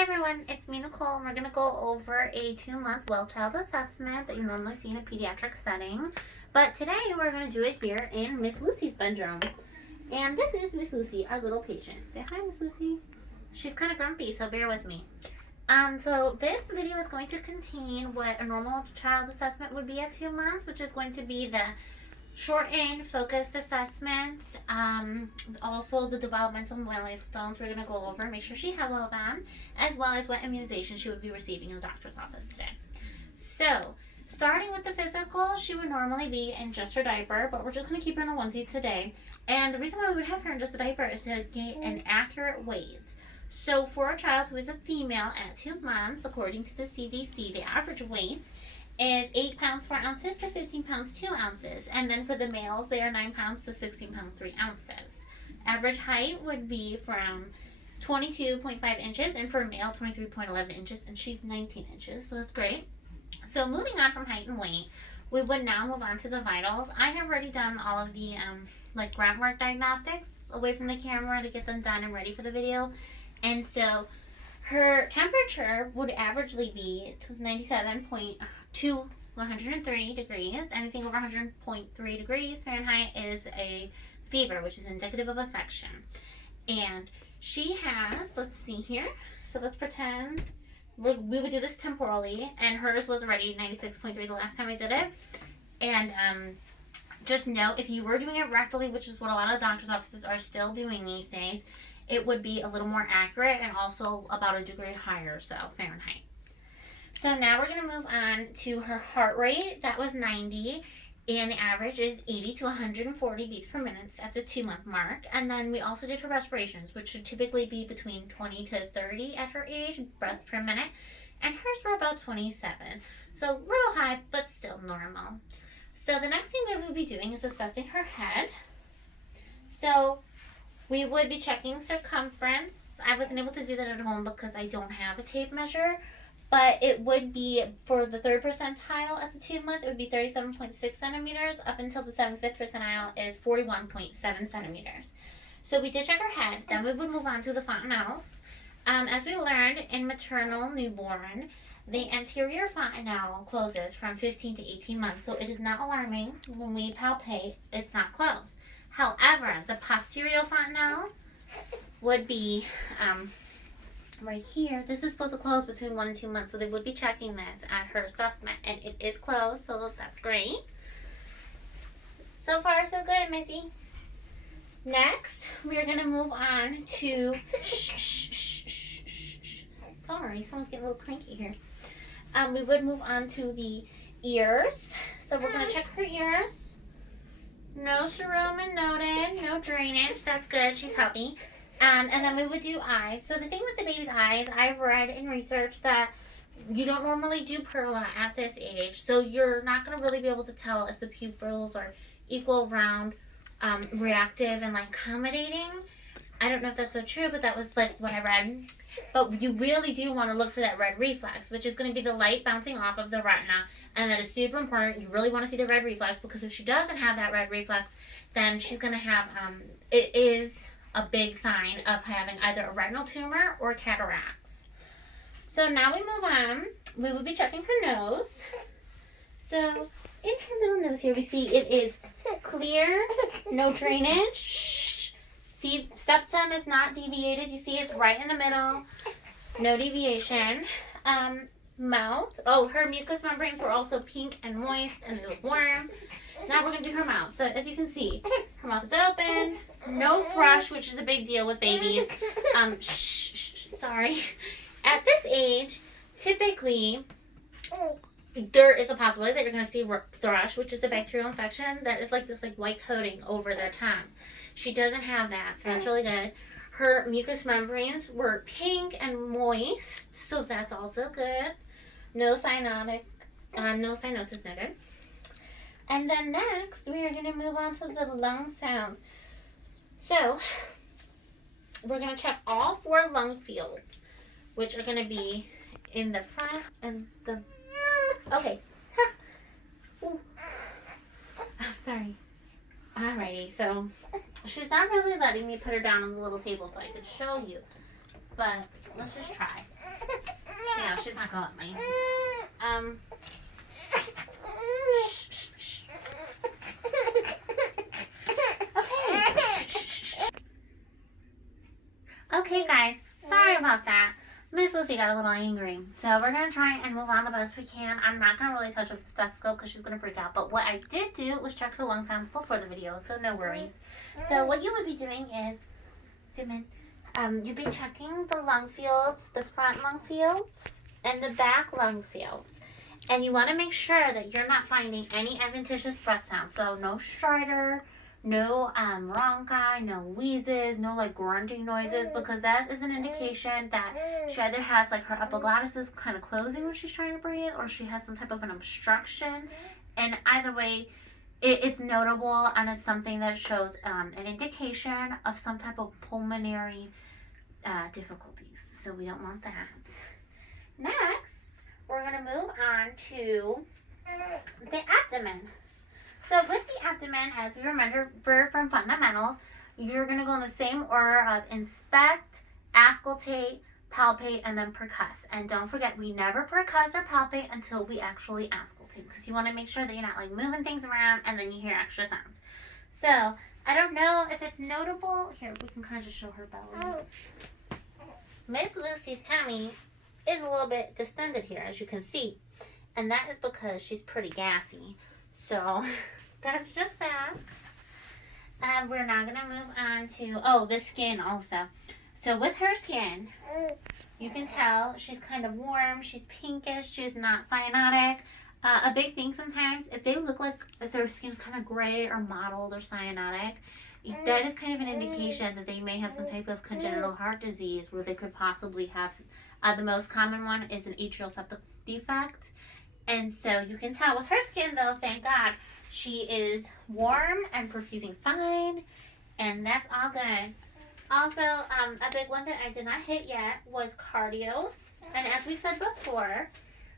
Hi everyone, it's me Nicole and we're going to go over a 2-month well-child assessment that you normally see in a pediatric setting. But today we're going to do it here in Miss Lucy's bedroom. And this is Miss Lucy, our little patient. Say hi, Miss Lucy. She's kind of grumpy, so bear with me. So this video is going to contain what a normal child assessment would be at 2 months, which is going to be the shortened focused assessments, also the developmental milestones we're going to go over, make sure she has all of them, as well as what immunization she would be receiving in the doctor's office today. So starting with the physical, she would normally be in just her diaper, but we're just going to keep her in a onesie today. And the reason why we would have her in just a diaper is to get an accurate weight. So for a child who is a female at 2 months, according to the CDC, the average weight is 8 pounds 4 ounces to 15 pounds 2 ounces. And then for the males, they are 9 pounds to 16 pounds 3 ounces. Average height would be from 22.5 inches, and for a male, 23.11 inches, and she's 19 inches, so that's great. So moving on from height and weight, we would now move on to the vitals. I have already done all of the grunt work diagnostics away from the camera to get them done and ready for the video. And so her temperature would averagely be 97.2 to 103 degrees. Anything over 100.3 degrees Fahrenheit is a fever, which is indicative of infection. And she has, let's see here, so let's pretend we would do this temporally, and hers was already 96.3 the last time I did it. And just know, if you were doing it rectally, which is what a lot of doctor's offices are still doing these days, it would be a little more accurate and also about a degree higher, so Fahrenheit. So now we're going to move on to her heart rate. That was 90, and the average is 80 to 140 beats per minute at the 2-month mark. And then we also did her respirations, which should typically be between 20 to 30 at her age, breaths per minute. And hers were about 27. So a little high, but still normal. So the next thing we will be doing is assessing her head. So we would be checking circumference. I wasn't able to do that at home because I don't have a tape measure. But it would be, for the 3rd percentile at the 2-month, it would be 37.6 centimeters. Up until the 75th percentile is 41.7 centimeters. So we did check her head. Then we would move on to the fontanelles. As we learned in maternal newborn, the anterior fontanelle closes from 15 to 18 months. So it is not alarming when we palpate, it's not closed. However, the posterior fontanelle would be right here. This is supposed to close between 1 and 2 months, so they would be checking this at her assessment, and it is closed, so that's great. So far, so good, Missy. Next, we are going to move on to sorry, someone's getting a little cranky here. We would move on to the ears. So we're going to check her ears. No cerumen noted, no drainage. That's good. She's healthy. And then we would do eyes. So the thing with the baby's eyes, I've read in research that you don't normally do perla at this age. So you're not going to really be able to tell if the pupils are equal, round, reactive, and accommodating. I don't know if that's so true, but that was what I read. But you really do want to look for that red reflex, which is going to be the light bouncing off of the retina. And that is super important. You really want to see the red reflex, because if she doesn't have that red reflex, then she's going to have, it is a big sign of having either a retinal tumor or cataracts. So now we move on. We will be checking her nose. So in her little nose here, we see it is clear, no drainage. Shh. See, septum is not deviated. You see it's right in the middle. No deviation. Mouth. Oh, her mucous membranes were also pink and moist and warm. Now we're going to do her mouth. So as you can see, her mouth is open. No thrush, which is a big deal with babies. Sorry. At this age, typically, there is a possibility that you're going to see thrush, which is a bacterial infection that is this white coating over their tongue. She doesn't have that, so that's really good. Her mucous membranes were pink and moist, so that's also good. No cyanotic, no cyanosis noted. And then next, we are going to move on to the lung sounds. So, we're going to check all 4 lung fields, which are going to be in the front and the... Okay. Ooh. Oh, sorry. Alrighty, so she's not really letting me put her down on the little table so I could show you. but let's just try. No, she's not gonna let me. Okay, guys, sorry about that. Miss Lucy got a little angry, so we're going to try and move on the best we can. I'm not going to really touch with the stethoscope because she's going to freak out, but what I did do was check her lung sounds before the video, so no worries. So what you would be doing is, zoom in, you'd be checking the lung fields, the front lung fields, and the back lung fields. And you want to make sure that you're not finding any adventitious breath sounds, so no stridor, no rhonchi, no wheezes, no like grunting noises, because that is an indication that she either has like her epiglottis is kind of closing when she's trying to breathe, or she has some type of an obstruction. And either way, it's notable, and it's something that shows an indication of some type of pulmonary difficulties. So we don't want that. Next, we're going to move on to the abdomen. So with the abdomen, as we remember from fundamentals, you're going to go in the same order of inspect, auscultate, palpate, and then percuss. And don't forget, we never percuss or palpate until we actually auscultate, because you want to make sure that you're not like moving things around and then you hear extra sounds. So I don't know if it's notable. Here, we can kind of just show her belly. Miss Lucy's tummy is a little bit distended here, as you can see. And that is because she's pretty gassy. So that's just that. We're now going to move on to, the skin also. So with her skin, you can tell she's kind of warm, she's pinkish, she's not cyanotic. A big thing sometimes, if they look like if their skin's kind of gray or mottled or cyanotic, that is kind of an indication that they may have some type of congenital heart disease, where they could possibly have, the most common one is an atrial septal defect. And so you can tell with her skin, though, thank God, she is warm and perfusing fine, and that's all good. Also, a big one that I did not hit yet was cardio. And as we said before,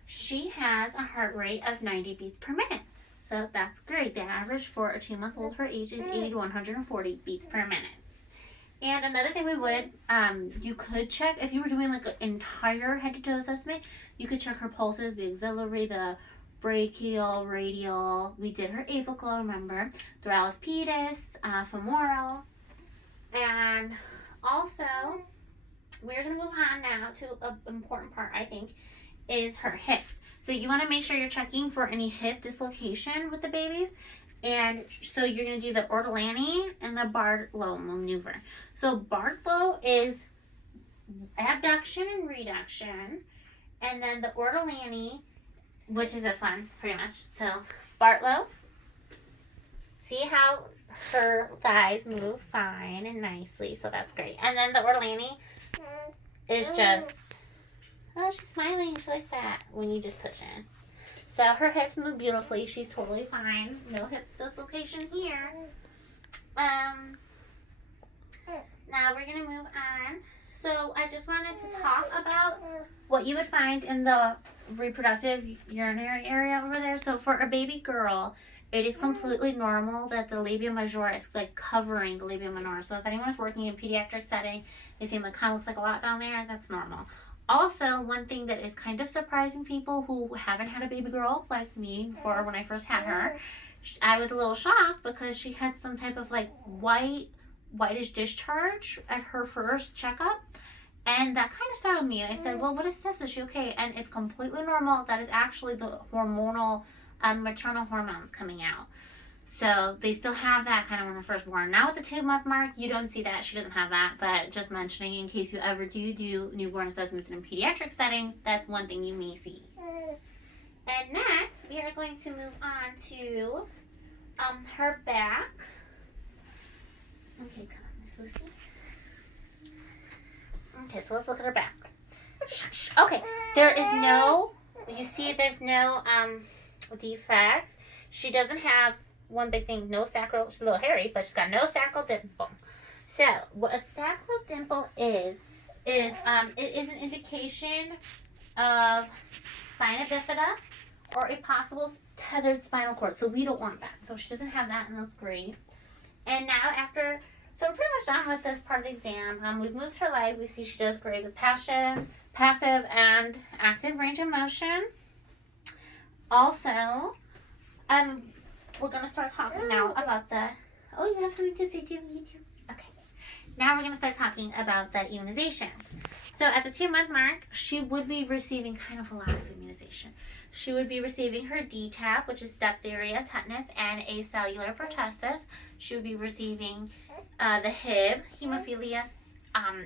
she has a heart rate of 90 beats per minute. So that's great. The average for a 2-month-old her age is 80 to 140 beats per minute. And another thing we would, you could check, if you were doing like an entire head to toe assessment, you could check her pulses, the axillary, the brachial, radial. We did her apical, remember, thoralis pedis, femoral. And also, we're going to move on now to an important part, I think, is her hips. So you want to make sure you're checking for any hip dislocation with the babies. And so you're going to do the Ortolani and the Bartlow maneuver. So Bartlow is abduction and reduction. And then the Ortolani, which is this one, pretty much. So Bartlow, see how her thighs move fine and nicely. So that's great. And then the Ortolani is just, oh, she's smiling. She likes that when you just push in. So her hips move beautifully. She's totally fine. No hip dislocation here. Now we're going to move on. So I just wanted to talk about what you would find in the reproductive urinary area over there. So for a baby girl, it is completely normal that the labia majora is like covering the labia minora. So if anyone's working in a pediatric setting, they seem like kind of looks like a lot down there. That's normal. Also, one thing that is kind of surprising people who haven't had a baby girl like me before, when I first had her, I was a little shocked because she had some type of like whitish discharge at her first checkup. And that kind of startled me. And I said, well, what is this? Is she okay? And it's completely normal. That is actually the hormonal, maternal hormones coming out. So they still have that kind of when they're first born. Now at the 2-month mark, you don't see that. She doesn't have that. But just mentioning, in case you ever do newborn assessments in a pediatric setting, that's one thing you may see. And next, we are going to move on to her back. Okay, come on, Miss Lucy. Okay, so let's look at her back. Okay, there is no, you see there's no defects. She doesn't have, one big thing, no sacral, she's a little hairy, but she's got no sacral dimple. So, what a sacral dimple is it is an indication of spina bifida or a possible tethered spinal cord. So we don't want that. So she doesn't have that, and that's great. And now So we're pretty much done with this part of the exam. We've moved her legs. We see she does great with passive and active range of motion. Also, we're going to start talking now about the... Oh, you have something to say too? You too? Okay. Now we're going to start talking about the immunizations. So at the 2-month mark, she would be receiving kind of a lot of immunization. She would be receiving her DTaP, which is diphtheria, tetanus, and acellular pertussis. She would be receiving the Hib, Haemophilus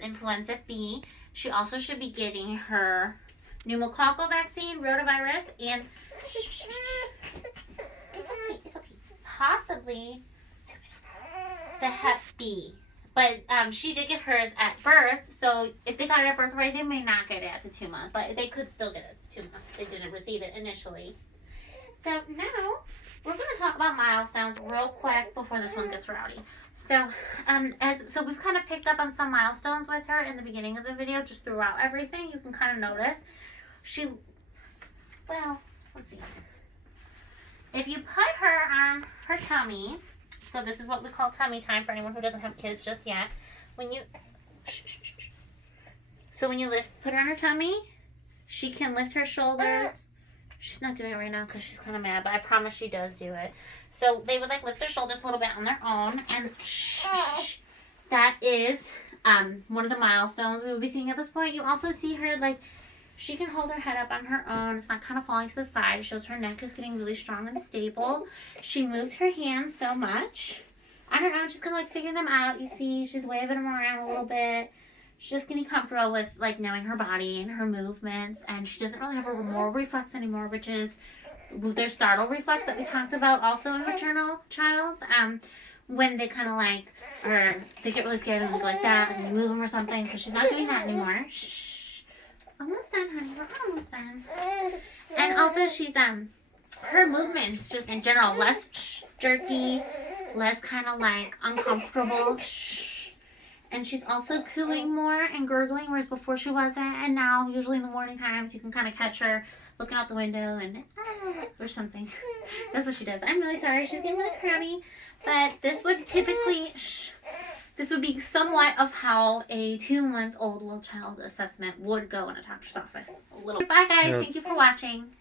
influenza B. She also should be getting her pneumococcal vaccine, rotavirus, and it's okay. Possibly the Hep B. But she did get hers at birth, so if they got it at birth right, they may not get it at the 2-month, but they could still get it at the 2 months. They didn't receive it initially. So now we're going to talk about milestones real quick before this one gets rowdy. So we've kind of picked up on some milestones with her in the beginning of the video, just throughout everything. You can kind of notice let's see. If you put her on her tummy, so this is what we call tummy time for anyone who doesn't have kids just yet. When you put her on her tummy, she can lift her shoulders. She's not doing it right now because she's kind of mad, but I promise she does do it. So they would lift their shoulders a little bit on their own, and that is one of the milestones we will be seeing at this point. You also see her she can hold her head up on her own. It's not kind of falling to the side. It shows her neck is getting really strong and stable. She moves her hands so much. I don't know, she's gonna figure them out. You see, she's waving them around a little bit. She's just getting comfortable with knowing her body and her movements, and she doesn't really have a more reflex anymore, which is their startle reflex that we talked about also in maternal childs. When they kind of they get really scared and go like that, and they move them or something. So she's not doing that anymore. Shh. Almost done, honey. We're almost done. And also, she's her movements just in general less jerky, less kind of uncomfortable. And she's also cooing more and gurgling, whereas before she wasn't. And now, usually in the morning times, you can kind of catch her looking out the window and or something. That's what she does. I'm really sorry. She's getting really crabby. But this would typically... This would be somewhat of how a 2-month-old well child assessment would go in a doctor's office. Bye guys, thank you for watching.